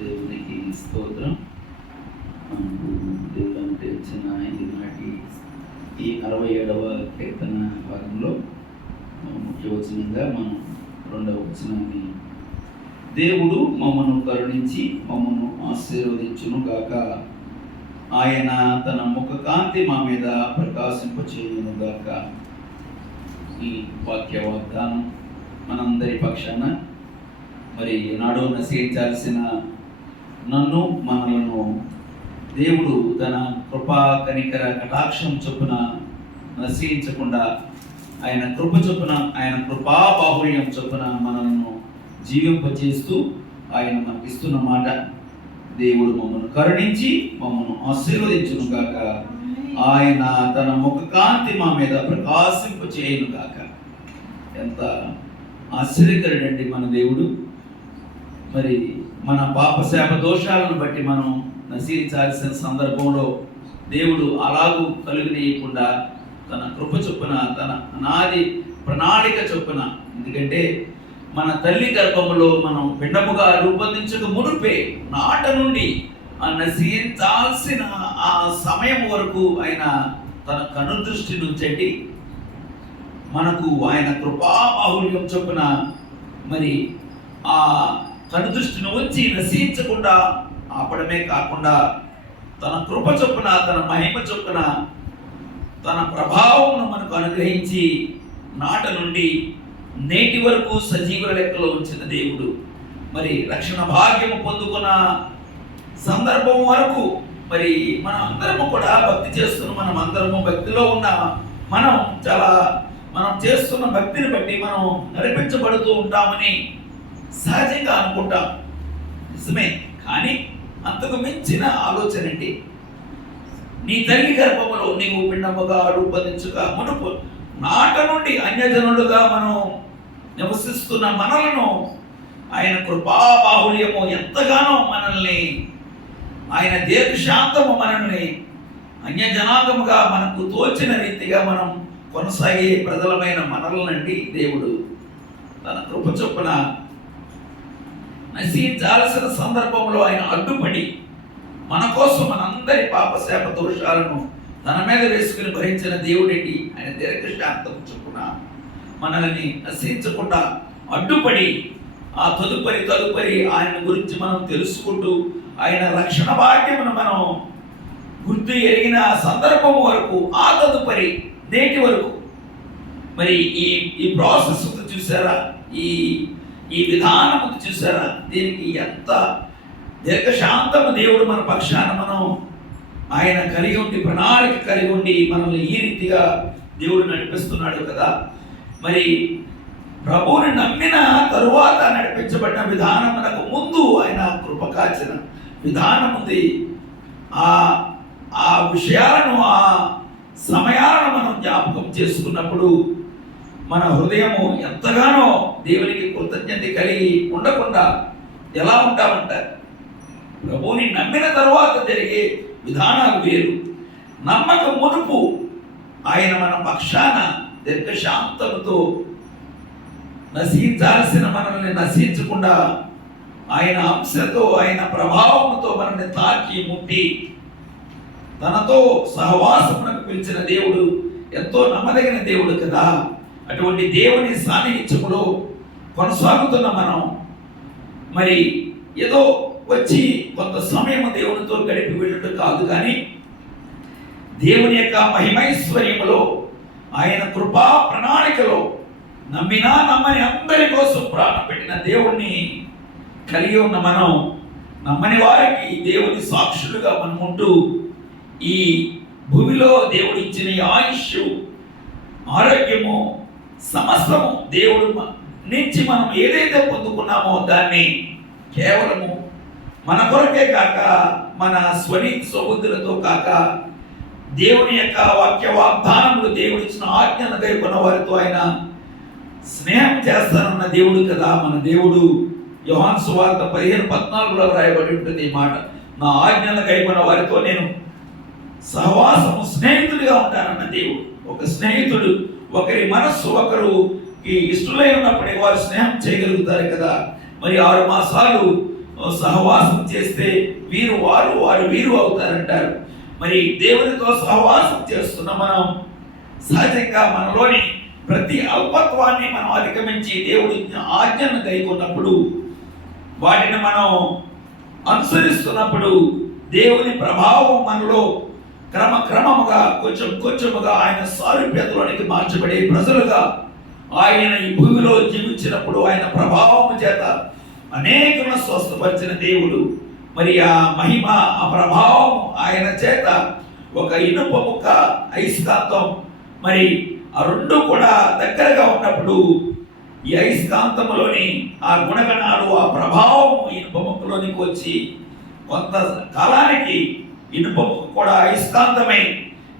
దేవునికి స్తోత్రం. దేవుడు అనుగ్రహించిన ఈనాటి ఈ 67వ కీర్తన భాగంలో ముఖ్య వచనంగా మనం 2వ వచనాన్ని, దేవుడు మమ్మను కరుణించి మమ్మను ఆశీర్వదించును గాక, ఆయన తన ముఖ కాంతి మా మీద ప్రకాశింపచేయును గాక. ఈ వాక్య వాగ్దానం మనందరి పక్షాన మరి నాడు నశించాల్సిన నన్ను మనలను దేవుడు తన కృపా కనికర కటాక్షం చొప్పున నశించకుండా ఆయన కృప చొప్పున, ఆయన కృపా బాహుళ్యం చొప్పున మనలను జీవింపచేస్తూ ఆయన మనకిస్తున్న మాట, దేవుడు మమ్మల్ని కరుణించి మమ్మల్ని ఆశీర్వదించును గాక, ఆయన తన ముఖ కాంతి మా మీద ప్రకాశింపచేయును గాక. ఎంత ఆశ్చర్యకరుడండి మన దేవుడు. మరి మన పాప శాప దోషాలను బట్టి మనం నశించాల్సిన సందర్భంలో దేవుడు అలాగూ కలుగనీయకుండా తన కృప చొప్పున, తన అనాది ప్రణాళిక చొప్పున, ఎందుకంటే మన తల్లి గర్భములో మనం పిండముగా రూపొందించక మునుపే నాట నుండి ఆ నశించాల్సిన ఆ సమయం వరకు ఆయన తన కనుదృష్టి నుంచండి మనకు ఆయన కృపా బాహుళ్యం చొప్పున మరి ఆ కనుదృష్టిని వచ్చి నశించకుండా ఆపడమే కాకుండా తన కృప చొప్పున, తన మహిమ చొప్పున, తన ప్రభావమును మనకు అనుగ్రహించి నాట నుండి నేటి వరకు సజీవుల లెక్కలో ఉంచిన దేవుడు. మరి రక్షణ భాగ్యము పొందుకున్న సందర్భం వరకు మరి మనం అందరము కూడా భక్తి చేస్తున్నాం. మనం అందరము భక్తిలో ఉన్న మనం చేస్తున్న భక్తిని బట్టి మనం నడిపించబడుతూ ఉంటామని సహజంగా అనుకుంటాం, నిజమే. కానీ అంతకు మించిన ఆలోచన అండి. నీ తల్లి గర్భములో నీవు పిండముగా రూపొందించుక మునుపు నాట నుండి అన్యజనులుగా మనం నివసిస్తున్న మనలను ఆయన కృపా బాహుళ్యము ఎంతగానో మనల్ని, ఆయన దీర్ఘశాంతము మనల్ని అన్యజనాంగముగా మనకు తోచిన రీతిగా మనం కొనసాగే ప్రజలమైన మనలనండి దేవుడు తన కృప చొప్పున నశించాల్సిన సందర్భంలో ఆయన అడ్డుపడి మన కోసం మనందరి పాప శాప దోషాలను తన మీద వేసుకుని భరించిన దేవుడేంటి. ఆయన దీర్ఘశాంతం చొప్పున మనల్ని నశించకుండా అడ్డుపడి ఆ తదుపరి ఆయన గురించి మనం తెలుసుకుంటూ ఆయన రక్షణ భాగ్యమును మనం గుర్తు ఎరిగిన సందర్భం వరకు, ఆ తదుపరి నేటి వరకు మరి ఈ ప్రాసెస్ చూసారా, ఈ విధానం చూసారా, దీనికి ఎంత దీర్ఘశాంతము దేవుడు మన పక్షాన మనం ఆయన కలిగి ఉండి, ప్రణాళిక కలిగి ఉండి మనల్ని ఈ రీతిగా దేవుడు నడిపిస్తున్నాడు కదా. మరి ప్రభువుని నమ్మిన తరువాత నడిపించబడిన విధానం మనకు ముందు ఆయన కృప కాచిన విధానం ఉంది. ఆ విషయాలను, ఆ సమయాలను మనం జ్ఞాపకం చేసుకున్నప్పుడు మన హృదయము ఎంతగానో దేవునికి కృతజ్ఞత కలిగి ఉండకుండా ఎలా ఉంటామంటారు. ప్రభువుని నమ్మిన తరువాత జరిగే విధానాలు వేరు. నమ్మక మునుపు ఆయన మన పక్షాన దీర్ఘశాంతముతో నశించాల్సిన మనల్ని నశించకుండా ఆయన అంశతో, ఆయన ప్రభావంతో మనల్ని తాకి ముట్టి తనతో సహవాసమునకు పిలిచిన దేవుడు ఎంతో నమ్మదగిన దేవుడు కదా. అటువంటి దేవుని సాన్నిధ్యములో కొనసాగుతున్న మనం మరి ఏదో వచ్చి కొంత సమయం దేవునితో గడిపి వెళ్ళటం కాదు, కానీ దేవుని యొక్క మహిమైశ్వర్యములో, ఆయన కృపా ప్రణాళికలో నమ్మినా నమ్మని అందరి కోసం ప్రాణం పెట్టిన దేవుణ్ణి కలిగి ఉన్న మనం, నమ్మని వారికి దేవుని సాక్షులుగా మనం ఉంటూ ఈ భూమిలో దేవుడు ఇచ్చిన ఆయుష్, ఆరోగ్యము, సమస్తము దేవుడు నుంచి మనం ఏదైతే పొందుకున్నామో దాన్ని కేవలము మన కొరకే కాక, మన స్వనీతి సౌబుద్ధులతో కాక, దేవుని యొక్క వాక్య వాగ్దానములు, దేవుడు ఇచ్చిన ఆజ్ఞను గైకొన్న వారితో ఆయన స్నేహం చేస్తానన్న దేవుడు కదా మన దేవుడు. యోహాను సువార్త 15:14లో రాయబడి ఉంటుంది ఈ మాట, నా ఆజ్ఞను గైకొన్న వారితో నేను సహవాసము, స్నేహితుడిగా ఉంటానన్న దేవుడు. ఒక స్నేహితుడు ఒకరి మనస్సు ఒకరికి ఇష్టలై ఉన్నప్పుడే వారు స్నేహం చేయగలుగుతారు కదా. మరి 6 మాసాలు సహవాసం చేస్తే వీరు వారు, వారు వీరు అవుతారంటారు. మరి దేవునితో సహవాసం చేస్తున్న మనం సహజంగా మనలోని ప్రతి అల్పత్వాన్ని మనం అధిగమించి దేవుడి ఆజ్ఞను గైకొన్నప్పుడు, వాటిని మనం అనుసరిస్తున్నప్పుడు దేవుని ప్రభావం మనలో క్రమక్రమముగా కొంచెముగా ఆయన సారూప్యతలోనికి మార్చబడే ప్రజలుగా ఆయన ఈ భూమిలో జీవించినప్పుడు ఆయన ప్రభావం చేత అనేకులను స్వస్థపరిచిన దేవుడు. మరి ఆ మహిమ, ఆ ప్రభావం ఆయన చేత ఒక ఇనుప ముక్క, అయస్కాంతం, మరి ఆ రెండు కూడా దగ్గరగా ఉన్నప్పుడు ఈ అయస్కాంతంలోని ఆ గుణగణాలు, ఆ ప్రభావం ఇనుప ముక్కలోనికి వచ్చి కొంత కాలానికి ఇనుప ముక్క కూడా అయస్కాంతమై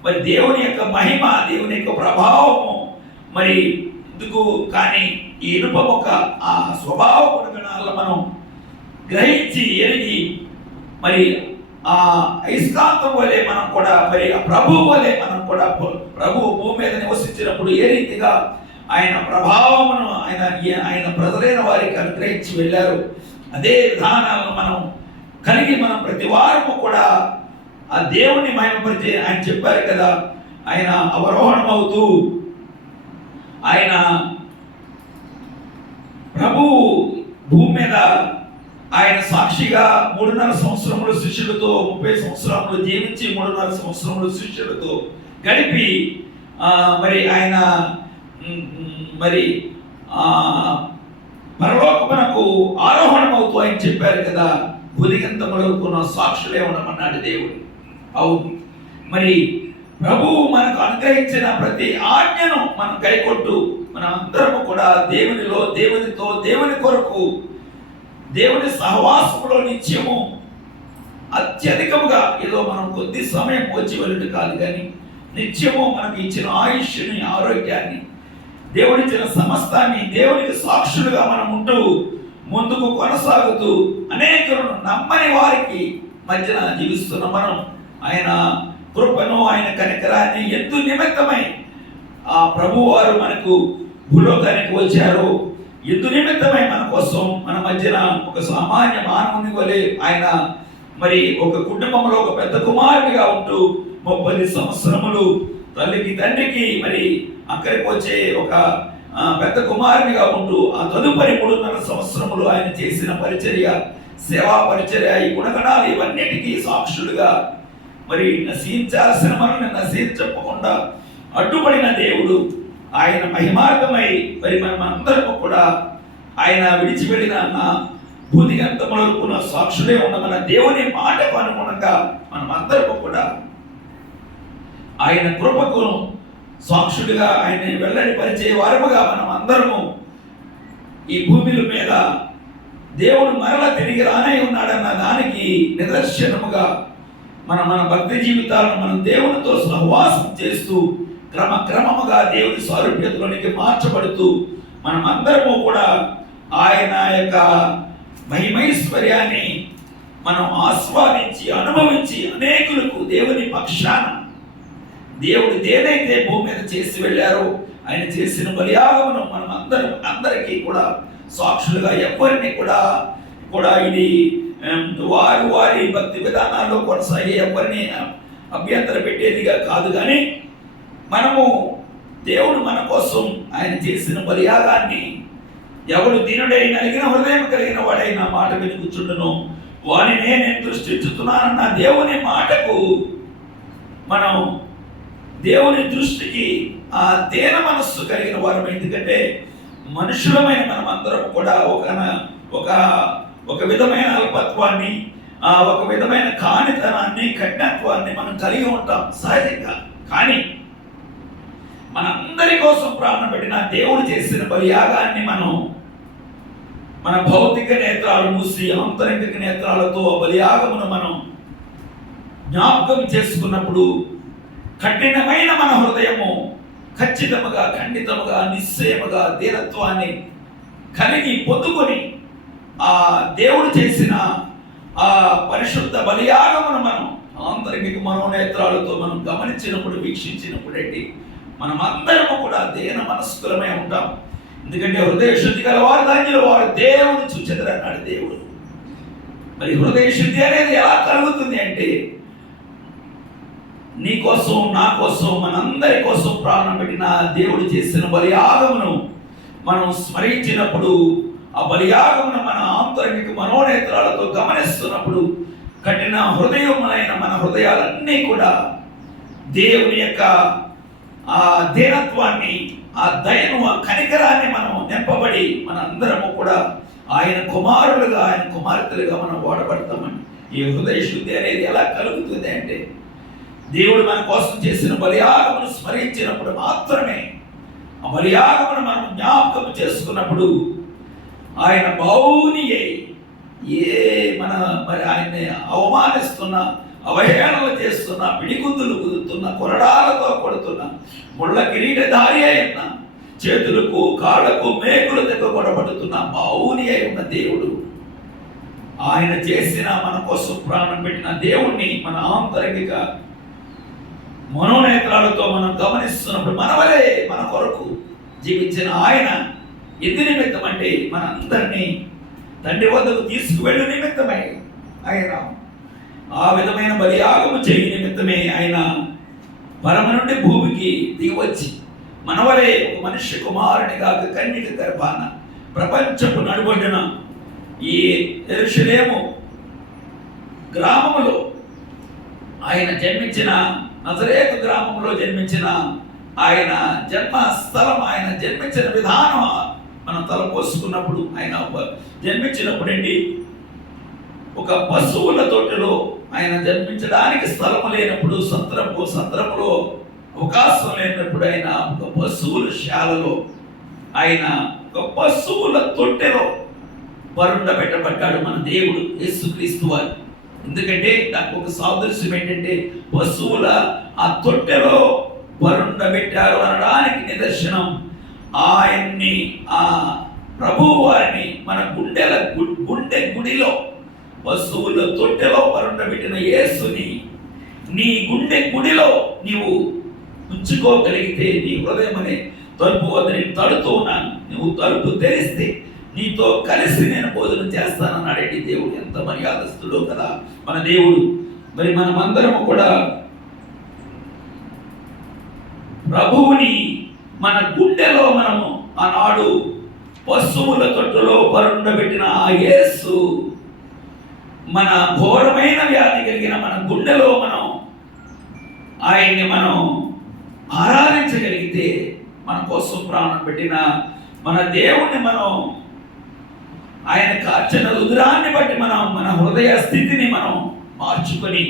మరి దేవుని యొక్క మహిమ, దేవుని యొక్క ప్రభావము మరి ఎందుకు కానీ ఈ ఇనుప ముక్క ఆ స్వభావ గుణగణాలను మనం గ్రహించి ఎరిగి మరి ఆ అయస్కాంతం వలె మనం కూడా, మరి ఆ ప్రభు వలె మనం కూడా, ప్రభు భూమి మీద నివసించినప్పుడు ఏ రీతిగా ఆయన ప్రభావమును ఆయన ప్రజలైన వారికి అనుగ్రహించి వెళ్ళారు, అదే విధానాలను మనం కలిగి మనం ప్రతి వారము కూడా ఆ దేవుణ్ణి మహిమపరిచే ఆయన చెప్పారు కదా, ఆయన అవరోహణం అవుతూ ఆయన ప్రభు భూమి మీద ఆయన సాక్షిగా 3.5 సంవత్సరములు శిష్యులతో, 30 సంవత్సరములు జీవించి 3.5 సంవత్సరములు శిష్యులతో గడిపి మరి ఆయన మరి పరలోకమునకు ఆరోహణం అవుతూ ఆయన చెప్పారు కదా, భూదిగంతములకు నా సాక్షులే ఉండమన్నాడు దేవుడు. అవును, మరి ప్రభువు మనకు అనుగ్రహించిన ప్రతి ఆజ్ఞను మనం కైకొట్టు మన అందరము కూడా దేవునిలో, దేవునితో, దేవుని కొరకు, దేవుని సహవాసములో నిత్యము అత్యధికముగా, ఏదో మనం కొద్ది సమయం వచ్చి వెళ్ళినట్టు కాదు, కానీ నిత్యము మనకు ఇచ్చిన ఆయుష్ని, ఆరోగ్యాన్ని, దేవుడిచ్చిన సమస్తాన్ని దేవునికి సాక్షులుగా మనం ఉంటూ ముందుకు కొనసాగుతూ అనేకులను నమ్మని వారికి మధ్యన జీవిస్తున్న మనం ఆయన కృపను, ఆయన కనికరాన్ని ఎందు నిమిత్తమై ఆ ప్రభు వారు మనకు భూలోకానికి వచ్చారు, ఎందు నిమిత్తమై మన కోసం మన మధ్యన ఒక సామాన్య మానవుని వలె ఆయన మరి ఒక కుటుంబంలో ఒక పెద్ద కుమారుడిగా ఉంటూ 30 సంవత్సరములు తల్లికి తండ్రికి మరి అక్కడికి వచ్చే ఒక పెద్ద కుమారునిగా ఉంటూ ఆ తదుపరి 3.5 సంవత్సరములు ఆయన చేసిన పరిచర్య, సేవా పరిచర్య, ఈ గుణగణాలు ఇవన్నిటికీ సాక్షులుగా మరి నశించాల్సిన మనల్ని నశించకుండా అడ్డుపడిన దేవుడు ఆయన మహిమార్థమై మరి మనం అందరము కూడా ఆయన విడిచిపెట్టిన భూదిగంతములకు సాక్షులే ఉన్న మన దేవుని మాటకు అనుగుణంగా మనం అందరము కూడా ఆయన కృపకు సాక్షులుగా ఆయన వెల్లడి పరిచే వారముగా మనం అందరము ఈ భూమిల మీద దేవుడు మరలా తిరిగి రానే ఉన్నాడన్న దానికి నిదర్శనముగా మన భక్తి జీవితాలను మనం దేవునితో సహవాసం చేస్తూ క్రమక్రమముగా దేవుని సారూప్యతలోనికి మార్చబడుతూ మనం అందరము కూడా ఆయన యొక్క మహిమైశ్వర్యాన్ని మనం ఆస్వాదించి అనుభవించి అనేకులకు దేవుని పక్షాన దేవుడు ఏదైతే భూమి మీద చేసి వెళ్ళారో ఆయన చేసిన బలియాగమును మనం అందరికీ కూడా సాక్షులుగా ఎవరిని కూడా ఇది వారి భక్తి విధానాల్లో కొనసాగే ఎవరిని అభ్యంతర పెట్టేదిగా కాదు, కానీ మనము దేవుడు మన కోసం ఆయన చేసిన బలియాగాన్ని ఎవడు దీనుడై నలిగిన హృదయం కలిగిన వాడైనా మాట విని కూర్చుండును వాడిని నేను దృష్టించుతున్నానన్న దేవుని మాటకు మనం దేవుని దృష్టికి ఆ దేన మనస్సు కలిగిన వారు. ఎందుకంటే మనుషులమైన మనం అందరం కూడా ఒక విధమైన అల్పత్వాన్ని, ఒక విధమైన కానితనాన్ని, కఠినత్వాన్ని మనం కలిగి ఉంటాం సహజంగా. కానీ మనందరి కోసం ప్రాణం పెట్టిన దేవుడు చేసిన బలియాగాన్ని మనం మన భౌతిక నేత్రాలు మూసి ఆంతరిక నేత్రాలతో బలియాగమును మనం జ్ఞాపకం చేసుకున్నప్పుడు కఠినమైన మన హృదయము ఖచ్చితముగా, ఖండితముగా, నిశ్చయముగా దీనత్వాన్ని కలిగి పొందుకొని ఆ దేవుడు చేసిన ఆ పరిశుద్ధ బలియాగమును మనం ఆంతరిక మనోనేత్రాలతో మనం గమనించినప్పుడు, వీక్షించినప్పుడండి మనం అందరము కూడా దేన మనస్కులమై ఉంటాం. ఎందుకంటే హృదయ శుద్ధి గల వారు ధన్యులు, వారు దేవుని చూచెదరు అన్నాడు దేవుడు. మరి హృదయ శుద్ధి అనేది ఎలా కలుగుతుంది అంటే, నీ కోసం, నా కోసం, మనందరి కోసం ప్రాణం పెట్టిన దేవుడు చేసిన బలియాగమును మనం స్మరించినప్పుడు, ఆ బలియాగమును మన ఆంతరిక మనోనేత్రాలతో గమనిస్తున్నప్పుడు, కఠిన హృదయములైన మన హృదయాలన్నీ కూడా దేవుని యొక్క ఆ దీనత్వాన్ని, ఆ దయను, ఆ కనికరాన్ని మనం నింపబడి మనందరము కూడా ఆయన కుమారులుగా, ఆయన కుమార్తెలుగా మనం వాడబడతామని. ఈ హృదయ శుద్ధి అనేది ఎలా కలుగుతుంది అంటే, దేవుడు మన కోసం చేసిన బలియాగమును స్మరించినప్పుడు మాత్రమే, ఆ బలియాగమును మనం జ్ఞాపకం చేసుకున్నప్పుడు ఆయన మౌని మరి ఆయన్ని అవమానిస్తున్న, అవహేళనలు చేస్తున్న, పిడిగుద్దులు కుదుతున్న, కొరడాలతో కొడుతున్న, ముళ్ళ కిరీటధారి అయిన, చేతులకు కాళ్ళకు మేకుల దగ్గర కొడబడుతున్న మౌని అయి ఉన్న దేవుడు, ఆయన చేసిన మన కోసం ప్రాణం పెట్టిన దేవుణ్ణి మన ఆంతరిక మనోనేత్రాలతో మనం గమనిస్తున్నప్పుడు, మనవలే మన కొరకు జీవించిన ఆయన ఎందు నిమిత్తం అంటే మనందరినీ తండ్రి వద్దకు తీసుకువెళ్ళు నిమిత్తమై ఆయన ఆ విధమైన బలియాగము చేయి నిమిత్తమే ఆయన పరమ నుండి భూమికి దిగివచ్చి మనవలే ఒక మనుష్య కుమారునిగా కన్యక గర్భాన ప్రపంచపు నడుబడిన ఈ యెరూషలేము గ్రామములో ఆయన జన్మించిన, నజరేతు గ్రామంలో జన్మించిన ఆయన జన్మస్థలం, ఆయన జన్మించిన విధానం మనం తలపోసుకున్నప్పుడు, ఆయన జన్మించినప్పుడు అండి ఒక పశువుల తోటలో ఆయన జన్మించడానికి స్థలము లేనప్పుడు, సత్రములో అవకాశం లేనప్పుడు ఆయన ఒక పశువుల శాలలో, ఆయన ఒక పశువుల తొట్టెలో పెట్టబడ్డాడు మన దేవుడు యేసుక్రీస్తు వారు. ఎందుకంటే దానికి ఒక సాదృశ్యం ఏంటంటే, పశువుల ఆ తొట్టెలో పెట్టారు అనడానికి నిదర్శనం ఆయన్ని, ఆ ప్రభువు వారిని మన గుండె గుడిలో, పశువుల తొట్టెలో పెట్టిన యేసుని నీ గుండె గుడిలో నీవు ఉంచుకోగలిగితే, నీ హృదయం అనే తలుపు వద్ద నేను తడుతూ ఉన్నాను, నువ్వు తలుపు తెరిస్తే నీతో కలిసి నేను భోజనం చేస్తానన్నాడండి దేవుడు. ఎంత మర్యాదస్తుడో కదా మన దేవుడు. మరి మనమందరము కూడా ప్రభువుని మన గుండెలో మనము ఆనాడు పశువుల తొట్టులో పెట్టిన ఆ యేసు, మన ఘోరమైన వ్యాధి కలిగిన మన గుండెలో మనం ఆయన్ని మనం ఆరాధించగలిగితే, మన కోసం ప్రాణం పెట్టిన మన దేవుణ్ణి మనం ఆయన కార్చిన రుద్రాన్ని బట్టి మనం మన హృదయ స్థితిని మనం మార్చుకొని,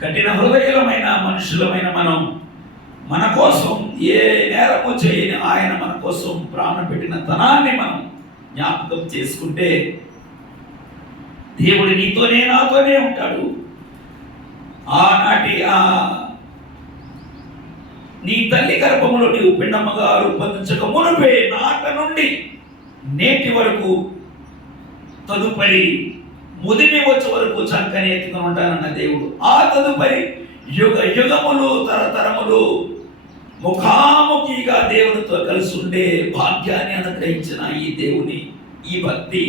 కఠిన హృదయమైన మనుషులమైన మనం మన కోసం ఏ నేరము చేయని ఆయన మన కోసం ప్రాణం పెట్టిన తనాన్ని మనం జ్ఞాపకం చేసుకుంటే, దేవుడు నీతోనే నాతోనే ఉంటాడు. ఆనాటి నీ తల్లి గర్భములో నీవు పిండమ్మగా రూపొందించక మునుపే నాట నుండి నేటి వరకు, తదుపరి ముదిమి వచ్చే వరకు చక్కని ఎత్తుకొని ఉంటానన్న దేవుడు. ఆ తదుపరి యుగ యుగములు తరతరములు ముఖాముఖిగా దేవుడితో కలిసి ఉండే భాగ్యాన్ని అనుగ్రహించిన ఈ దేవుని ఈ భక్తి,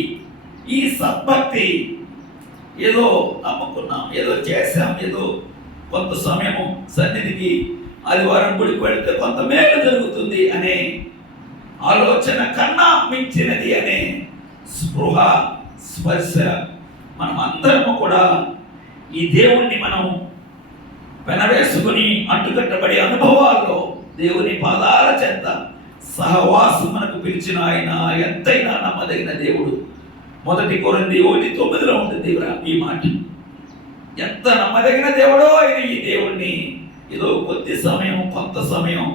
ఈ సద్భక్తి, ఏదో నమ్ముకున్నాం, ఏదో చేశాం, ఏదో కొంత సమయము సన్నిధికి ఆదివారం గుడికి వెళితే కొంత మేలు జరుగుతుంది అనే ఆలోచన కన్నా మించినది అనే స్పృహ, స్పర్శ మనం అందరము కూడా ఈ దేవుణ్ణి మనం పెనవేసుకుని అంటుకట్టబడి అనుభవాల్లో దేవుని పాదాల చెంత సహవాసం మనకు పిలిచిన ఆయన ఎంతైనా నమ్మదగిన దేవుడు. 1 కొరింథీ 1:9 ఉంటుంది ఈ మాట. ఎంత నమ్మదగిన దేవుడో ఆయన ఈ దేవుణ్ణి ఏదో కొద్ది సమయం, కొంత సమయం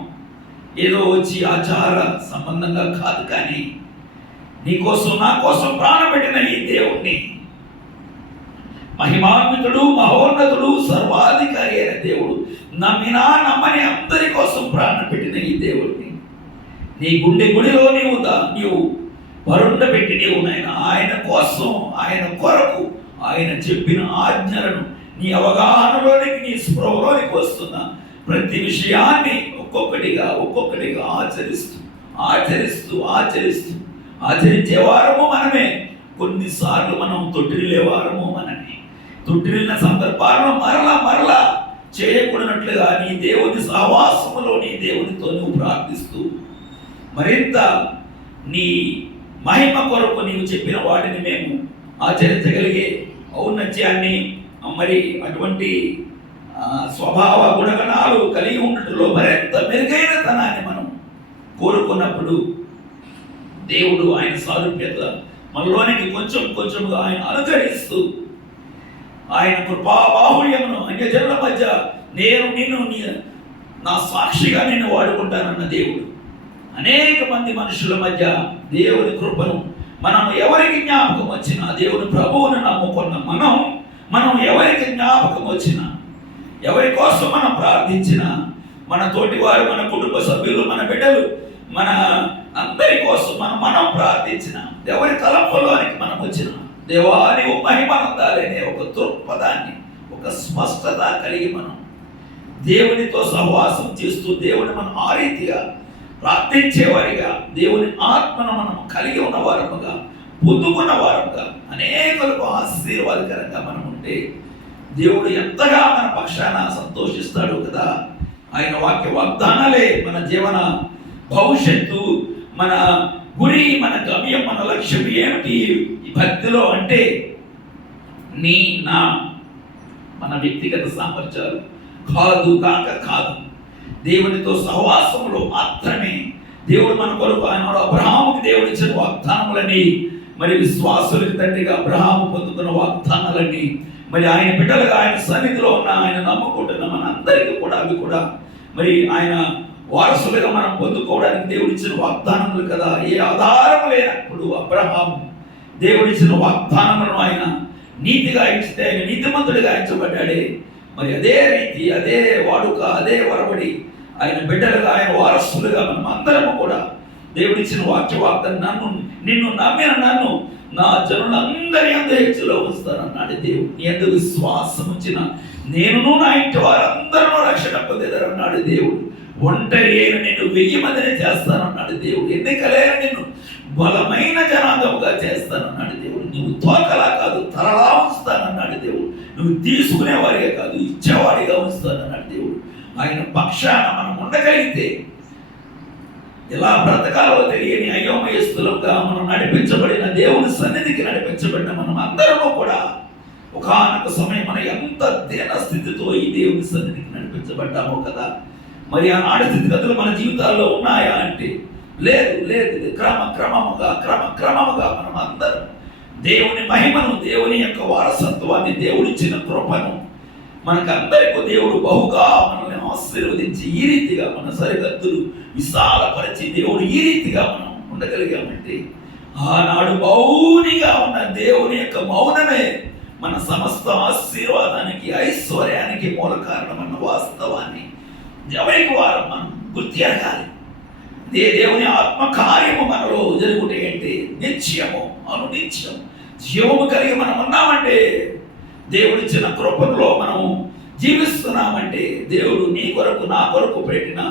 ఏదో వచ్చి ఆచార సంబంధంగా కాదు, కానీ నీ కోసం నా కోసం ప్రాణం పెట్టిన ఈ దేవుణ్ణి, మహిమాన్వితుడు, మహోన్నతుడు, సర్వాధికారి అయిన దేవుడు, నమ్మినా నమ్మని అందరి కోసం ప్రాణం పెట్టిన ఈ దేవుడిని నీ గుండె గుడిలో నీవు పెట్టి నీవు ఆయన కోసం, ఆయన కొరకు ఆయన చెప్పిన ఆజ్ఞలను నీ అవగాహనలోనికి, నీ స్పృహలోనికి వస్తున్న ప్రతి విషయాన్ని ఒక్కొక్కటిగా ఆచరించే వారము మనమే. కొన్నిసార్లు మనం తొట్టిల్లేవారము మనని తొట్టిల్లిన సందర్భాలను మరలా చేయకూడనట్లుగా నీ దేవుని సహవాసములో నీ దేవునితో నువ్వు ప్రార్థిస్తూ మరింత నీ మహిమ కొరకు నీవు చెప్పిన వాటిని మేము ఆచరించగలిగే ఔన్నత్యాన్ని మరి అటువంటి స్వభావ గుణగణాలు కలిగి ఉండటంలో మరింత మెరుగైన తనాన్ని మనం కోరుకున్నప్పుడు దేవుడు ఆయన సారూప్యత మనలోనికి కొంచెంగా ఆయన అనుకరిస్తూ ఆయన కృపాబాహుళ్యమును అన్యజనుల మధ్య నిన్ను నా సాక్షిగా నిన్ను వాడుకుంటానన్న దేవుడు అనేక మంది మనుషుల మధ్య దేవుని కృపను మనం ఎవరికి జ్ఞాపకం వచ్చినా దేవుని ప్రభువును నమ్ముకున్న మనం ఎవరికి జ్ఞాపకం వచ్చినా ఎవరి కోసం మనం ప్రార్థించినా మన తోటి వారు మన కుటుంబ సభ్యులు మన బిడ్డలు మన అందరి కోసం మనం ప్రార్థించిన ఎవరి తలంపులోనికి మనం వచ్చిన దేవాని మహిమనందాలనే ఒక దృక్పథాన్ని ఒక స్పష్టత కలిగి మనం దేవునితో సహవాసం చేస్తూ దేవుని మనం ఆ రీతిగా ప్రార్థించేవారిగా దేవుని ఆత్మను మనం కలిగి ఉన్న వారముగా పొందుకున్న వారముగా అనేకులకు ఆశీర్వాదకరంగా మనం ఉంటే దేవుడు ఎంతగా మన పక్షాన సంతోషిస్తాడు కదా. ఆయన వాక్య వాగ్దానాలే మన జీవన భవిష్యత్తు, మన గురి, మన గమ్యం, మన లక్ష్యం ఏమిటి ఈ భక్తిలో అంటే మన వ్యక్తిగత సామర్థ్యాలు కాదు దేవునితో సహవాసంలో మాత్రమే దేవుడు మన కొరకు ఆయన అబ్రహాముకి దేవుడు ఇచ్చిన వాగ్దానములని మరి విశ్వాసులకు తండ్రిగా అబ్రహాము పొందుకున్న వాగ్దానాలన్నీ మరి ఆయన బిడ్డలుగా ఆయన సన్నిధిలో ఉన్న ఆయన నమ్ముకుంటున్న మన అందరికీ కూడా అవి కూడా మరి ఆయన వారసులుగా మనం పొందుకోవడానికి దేవుడిచ్చిన వాగ్దానములు కదా. ఏ ఆధారం లేనప్పుడు అబ్రహాము దేవుడిచ్చిన వాగ్దానములను ఆయన నీతిగా ఇచ్చితే ఆయన నీతిమంతుడిగా ఎంచబడ్డాడే. మరి అదే రీతి అదే వాడుక అదే వరబడి ఆయన బిడ్డలుగా ఆయన వారసులుగా మనం అందరము కూడా దేవుడిచ్చిన వాగ్దానం నిన్ను నమ్మిన నన్ను నా జనులందరి అంత హెచ్చులో ఉంచుతానన్నాడు దేవుడు. నీ అంత విశ్వాసం ఉంచిన నేనును నా ఇంటి వారందరూ రక్షణ పొందేదరన్నాడు దేవుడు. ఒంటరి అయిన నిన్ను 1000 మందిని చేస్తానన్నాడు దేవుడు. ఎన్నికలైన నిన్ను బలమైన జనాంగముగా చేస్తానన్నాడు దేవుడు. నువ్వు తోకలా కాదు తరలా ఉంచుతానన్నాడు దేవుడు. నువ్వు తీసుకునేవాడిగా కాదు ఇచ్చేవాడిగా ఉంచుతానన్నాడు దేవుడు. ఆయన పక్షాన మనం ఉండగలిగితే ఎలా బ్రతకాలో తెలియని అయోమయస్తులుగా మనం నడిపించబడిన దేవుని సన్నిధికి నడిపించబడిన మనం అందరము కూడా ఒకానొక సమయం మనం ఎంత దీన స్థితితో ఈ దేవుని సన్నిధికి నడిపించబడ్డామో కదా. మరి ఆనాటి స్థితిగతులు మన జీవితాల్లో ఉన్నాయా అంటే లేదు. క్రమక్రమముగా మనం అందరం దేవుని మహిమను, దేవుని యొక్క వారసత్వాన్ని, దేవుడిచ్చిన కృపను మనకందరికీ దేవుడు బహుగా మనల్ని ఆశీర్వదించి ఈ రీతిగా మన సరిహద్దులు విశాలపరిచి దేవుడు ఈ రీతిగా మనం ఉండగలిగామంటే ఆనాడు మౌనిగా ఉన్న దేవుని యొక్క మౌనమే మన సమస్త ఆశీర్వాదానికి ఐశ్వర్యానికి మూల కారణమన్న వాస్తవాన్ని ఎవరికి వారం మనం గుర్తిరగాలి. దేవుని ఆత్మ కార్యము మనలో జరుగుతాయి అంటే నిత్యము అనునిత్యం జీవము కలిగి మనం ఉన్నామంటే దేవుడిచ్చిన కృపలో మనం జీవిస్తున్నామంటే దేవుడు నీ కొరకు నా కొరకు పెట్టిన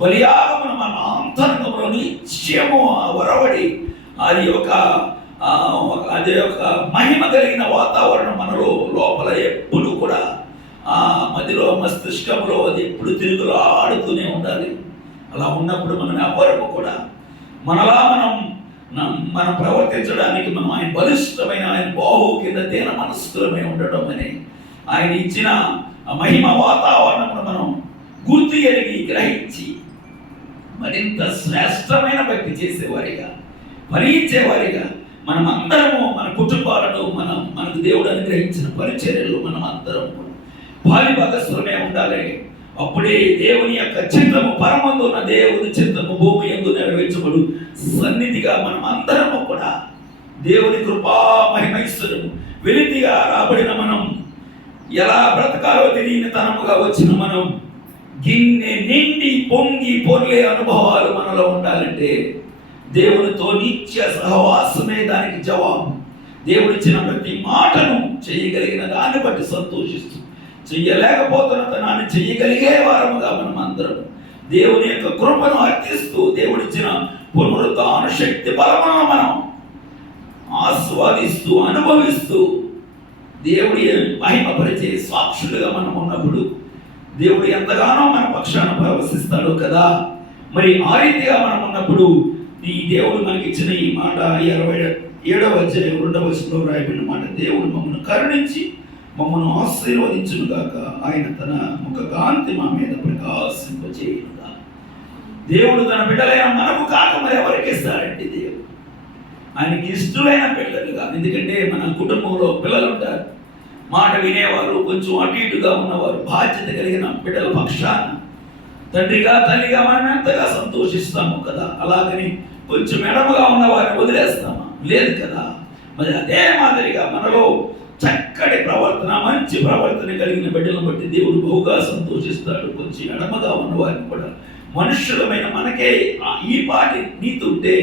బలియాగమును మన అంతరంగంలో నిత్యము వరవడి అది ఒక మహిమ కలిగిన వాతావరణం మనలో లోపల ఎప్పుడు కూడా మధ్యలో మస్తిష్కంలో అది ఎప్పుడు తిరుగులో ఆడుతూనే ఉండాలి. అలా ఉన్నప్పుడు మనం ఎవరము కూడా మనలా మనం ప్రవర్తించడానికి మనం ఆయన బలిష్టమైన ఆయన బాహు కింద దీన మనస్కులమై ఉండడం అని ఆయన ఇచ్చిన మహిమ వాతావరణమును మనం గుర్తు ఎరిగి గ్రహించి మరింత శ్రేష్టమైన భక్తి చేసేవారిగా ఫలించేవారిగా మనం అందరము మన కుటుంబాలను మనకు దేవుడు అనుగ్రహించిన పరిచర్యలు మనం అందరం భాగస్వామే ఉండాలి. అప్పుడే దేవుని యొక్క చిత్తము పరమందు ఉన్న దేవుని చిత్తము భూమి యందు నెరవేర్చబడు సన్నిధిగా మనం అందరము కూడా దేవుని కృపా మహిమైశ్వరము వెలితిగా రాబడిన మనం ఎలా బ్రతకాలో తెలియని తనముగా వచ్చిన మనం గిన్నె నిండి పొంగి పొర్లే అనుభవాలు మనలో ఉండాలంటే దేవునితో నిత్య సహవాసమే దానికి జవాబు. దేవుడిచ్చిన ప్రతి మాటను చేయగలిగిన దాన్ని బట్టి సంతోషిస్తూ చెయ్యలేకపోతున్న తనాన్ని చెయ్యగలిగే వారముగా మనం అందరం దేవుని యొక్క కృపను అర్థిస్తూ దేవుడిచ్చిన పునరుద్ధాన శక్తి బలములను మనం ఆస్వాదిస్తూ అనుభవిస్తూ దేవుడి మహిమపరిచే సాక్షులుగా మనం ఉన్నప్పుడు దేవుడు ఎంతగానో మన పక్షాన ప్రవశిస్తాడు కదా. మరి ఆ రీతిగా మనం ఉన్నప్పుడు ఈ దేవుడు మనకి ఇచ్చిన ఈ మాట 27వ అధ్యాయం 2వ వచనంలో రాయబడిన మాట, దేవుడు మమ్మల్ని కరుణించి మమ్మల్ని ఆశీర్వదించును గాక, ఆయన తన ముఖ కాంతి మా మీద ప్రకాశింపజేయునుగా. దేవుడు తన బిడ్డలైన మనకు కాక మరి ఎవరికి ఇస్తాడంటే దేవుడు ఆయనకి ఇష్టమైన పిల్లలుగా. ఎందుకంటే మన కుటుంబంలో పిల్లలు ఉంటారు, మాట వినేవారు, కొంచెం అటు ఇటుగా ఉన్నవారు, బాధ్యత కలిగిన బిడ్డల పక్షాన తండ్రిగా తల్లిగా మనం ఎంతగా సంతోషిస్తాము కదా. అలాగని కొంచెం ఎడమగా ఉన్న వారిని వదిలేస్తామా? లేదు కదా. మరి అదే మాదిరిగా మనలో చక్కటి ప్రవర్తన, మంచి ప్రవర్తన కలిగిన బిడ్డలను బట్టి దేవుడు బహుగా సంతోషిస్తాడు. కొంచెం ఎడమగా ఉన్న వారిని కూడా, మనుష్యులమైన మనకే ఈ పాటి నీతి ఉంటే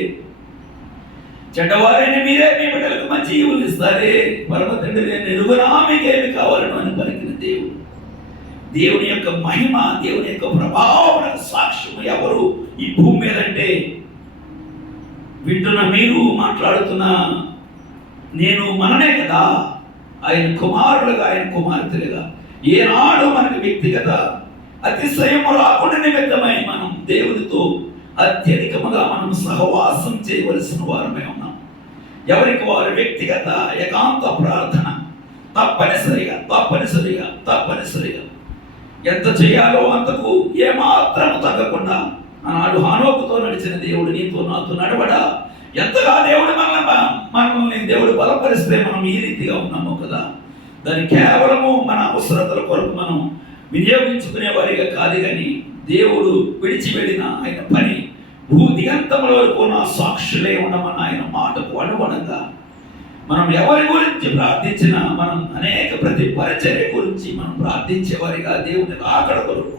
చెడ్డవారైన మీరే మీ బిడ్డలకు మంచి ఈవులు ఇస్తారే, పరమ తండ్రి నేను ఎరుగునా మీకేమి కావాలను అని పలికిన దేవుడు. దేవుని యొక్క మహిమ, దేవుని యొక్క ప్రభావం సాక్ష్యం ఎవరు ఈ భూమి మీద అంటే, వింటున్న మీరు, మాట్లాడుతున్న నేను, మననే కదా. ఆయన కుమారులుగా, ఆయన కుమార్తెలుగా ఏనాడు మనకు వ్యక్తిగత అతిశయము రాకుండా నిమిత్తమై మనం దేవునితో అత్యధికముగా మనం సహవాసం చేయవలసిన వారమే ఉన్నాం. ఎవరికి వారు వ్యక్తిగత ఏకాంత ప్రార్థన తప్పనిసరిగా తప్పనిసరిగా తప్పనిసరిగా ఎంత చేయాలో అంతకు ఏమాత్రము తగ్గకుండా ఆనాడు హానోకుతో నడిచిన దేవుడు నీతో నాతో నడవడా. ఎంతగా దేవుడు మనల్ని దేవుడు బలపరిస్తే మనం ఈ రీతిగా ఉన్నాము కదా. దాన్ని కేవలము మన అవసరతల కొరకు మనం వినియోగించుకునే వారిగా కాదు, కానీ దేవుడు విడిచి వెళ్ళిన ఆయన పని భూదిగంతముల వరకు నా సాక్షులే ఉండమన్న ఆయన మాటకు అనుగుణంగా మనం ఎవరి గురించి ప్రార్థించినా, మనం అనేక ప్రతి పరిచర్య గురించి మనం ప్రార్థించే వారిగా దేవుని రాకడ కొరకు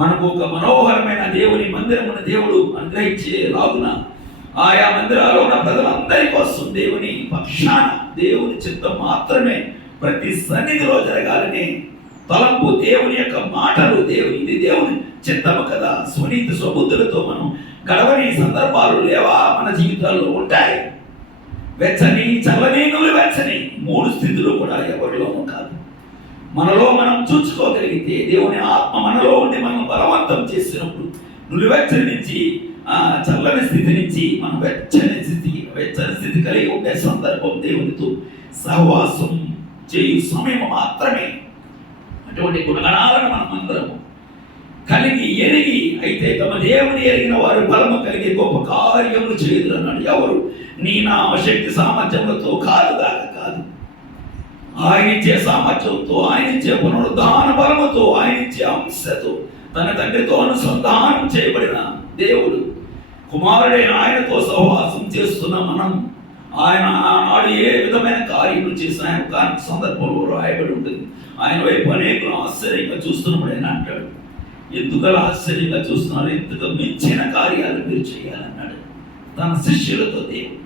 మనకు ఒక మనోహరమైన దేవుని మందిరమును దేవుడు అనుగ్రహించే లాగున ఆయా మందిరాల్లో ఉన్న ప్రజలందరి కోసం దేవుని పక్షాన దేవుని చిత్తం మాత్రమే ప్రతి సన్నిధిలో జరగాలని తలంపు, దేవుని యొక్క మాటలు, ఇది దేవుని చిత్తము కదా. స్వనీతి స్వబుద్ధులతో మనం గడవని సందర్భాలు లేవా? మన జీవితాల్లో ఉంటాయి. వెచ్చని, చల్లని, నులివెచ్చని 3 స్థితులు కూడా ఎవరిలోనూ కాదు. మనలో మనం చూసుకోగలిగితే దేవుని ఆత్మ మనలో ఉండి మనం బలవంతం చేసినప్పుడు నులివెచ్చని నుంచి చల్లని స్థితి నుంచి మనం వెచ్చని స్థితి కలిగి ఉండే సందర్భం దేవునితో సహవాసం చేయు సమయం మాత్రమే. అటువంటి గుణగణాలను మనం అందరము కలిగి ఎరిగి, అయితే తమ దేవుని ఎరిగిన వారు బలము కలిగి గొప్ప కార్యములు చేయుదురు అన్నాడు. ఎవరు? నీ నా శక్తి సామర్థ్యములతో కాదు, ఆయన ఇచ్చే సామర్థ్యంతో, ఆయన ఇచ్చే పునరుద్ధాన బలముతో, ఆయన ఇచ్చే అంశతో, తన తండ్రితో అనుసంధానం చేయబడిన దేవుడు కుమారుడైన ఆయనతో సహవాసం చేస్తున్న మనం, ఆయన ఆనాడు ఏ విధమైన కార్యములు చేసిన ఆయన సందర్భంలో రాయబడి ఉంటుంది. ఆయన వైపు అనేకులు ఆశ్చర్యంగా చూస్తున్నప్పుడు ఆయన అంటాడు, ఎందుకలా ఆశ్చర్యంగా చూస్తున్నారు, ఎందుకు మించిన కార్యాలు మీరు చేయాలన్నాడు తన శిష్యులతో. దేవుడు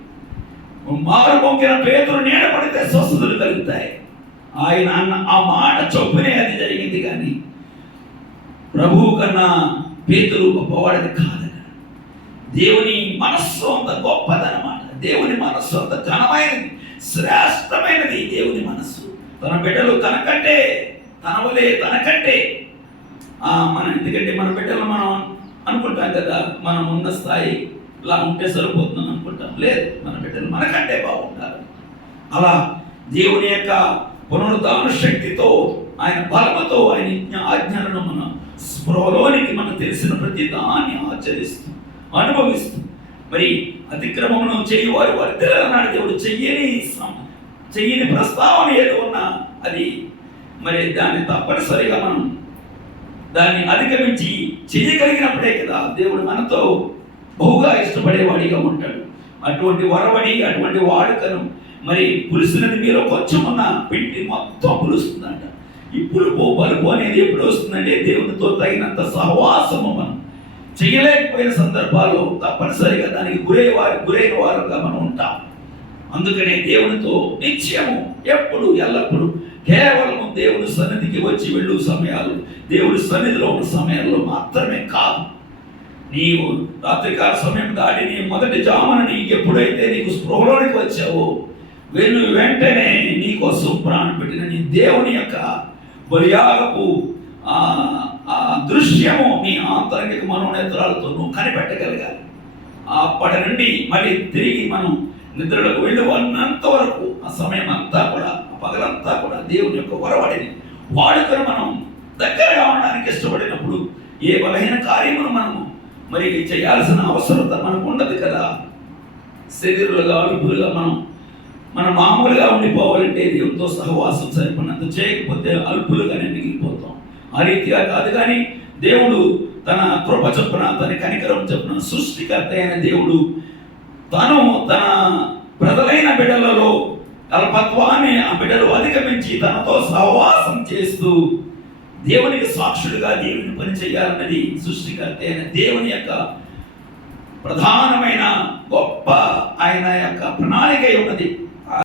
మారు మొక్కిన పేతురు నీడ పడితే స్వస్థతలు కలుగుతాయి. ఆయన అన్న ఆ మాట చొప్పునే అది జరిగింది, కానీ ప్రభువు కన్నా పేతురు గొప్పవాడని కాదు. దేవుని మనస్సు అంత గొప్పదనమాట. దేవుని మనస్సు అంత ఘనమైనది, శ్రేష్టమైనది. దేవుని మనస్సు తన బిడ్డలు తనకంటే, తనకంటే ఎందుకంటే మన బిడ్డలు మనం అనుకుంటాం కదా, మనం ఉన్న స్థాయి ఇలా ఉంటే సరిపోతుందని అనుకుంటాం. లేదు, మన బిడ్డలు మనకంటే బాగుంటారు. అలా దేవుని యొక్క పునరుద్ధాన శక్తితో, ఆయన బలముతో, ఆయన ఆజ్ఞలను మన స్పృహలోనికి మనం తెలిసిన ప్రతి దాన్ని ఆచరిస్తూ అనుభవిస్తూ, మరి అతిక్రమమును చేయువారు వర్ధిల్లరన్నాడు దేవుడు. చెయ్యని ప్రస్తావన ఏదో ఉన్నా అది మరి దాన్ని తప్పనిసరిగా మనం దాన్ని అధిగమించి చేయగలిగినప్పుడే కదా దేవుడు మనతో బహుగా ఇష్టపడేవాడిగా ఉంటాడు. అటువంటి వరవడి, అటువంటి వాడుకను మరి పులుసునది మీలో కొంచెం ఉన్న పిండి మొత్తం పులుస్తుందంట. ఈ పులుపు బలుపు అనేది ఎప్పుడు వస్తుందంటే దేవునితో తగినంత సహవాసము మనం చేయలేకపోయిన సందర్భాల్లో తప్పనిసరిగా దానికి గురైన వారుగా మనం ఉంటాం. అందుకనే దేవునితో నిత్యము, ఎప్పుడు, ఎల్లప్పుడూ కేవలం దేవుని సన్నిధికి వచ్చి వెళ్ళు సమయాలు, దేవుడి సన్నిధిలో ఉన్న సమయాల్లో మాత్రమే కాదు, నీవు రాత్రికాల సమయం దాటి నీ మొదటి జామున నీకు ఎప్పుడైతే నీకు స్పృహలోనికి వచ్చావో వెంటనే నీకోసం ప్రాణం పెట్టిన నీ దేవుని యొక్క బలియాగపు ఆ దృశ్యము నీ ఆంతరంగిక మనోనేత్రాలతో నువ్వు కనిపెట్టగలగాలి. అప్పటి నుండి మళ్ళీ తిరిగి మనం నిద్రలకు వెళ్ళి వాళ్ళంత వరకు ఆ సమయం అంతా కూడా పగలంతా కూడా దేవుని యొక్క వరవడిని వాడుకొని మనం దగ్గరగా ఉండడానికి ఇష్టపడినప్పుడు ఏ బలహీన కార్యమును మనము మరి చేయాల్సిన అవసరత మనకు ఉండదు కదా. శరీరులుగా అలుపులుగా మనం మామూలుగా ఉండిపోవాలంటే దేవునితో సహవాసం సరిపడినంత చేయకపోతే అల్పులుగానే మిగిలిపోతాం. ఆ రీతిగా కాదు, కానీ దేవుడు తన కృప చొప్పున తన కనికరం చొప్పున సృష్టికర్త అయిన దేవుడు తను తన ప్రజలైన బిడ్డలలో అల్పత్వాన్ని ఆ బిడ్డలు అధిగమించి తనతో సహవాసం చేస్తూ దేవునికి సాక్షులుగా దేవుని పని చేయాలన్నది సృష్టికర్త అయిన దేవుని యొక్క ప్రధానమైన గొప్ప ఆయన యొక్క ప్రణాళిక ఉన్నది.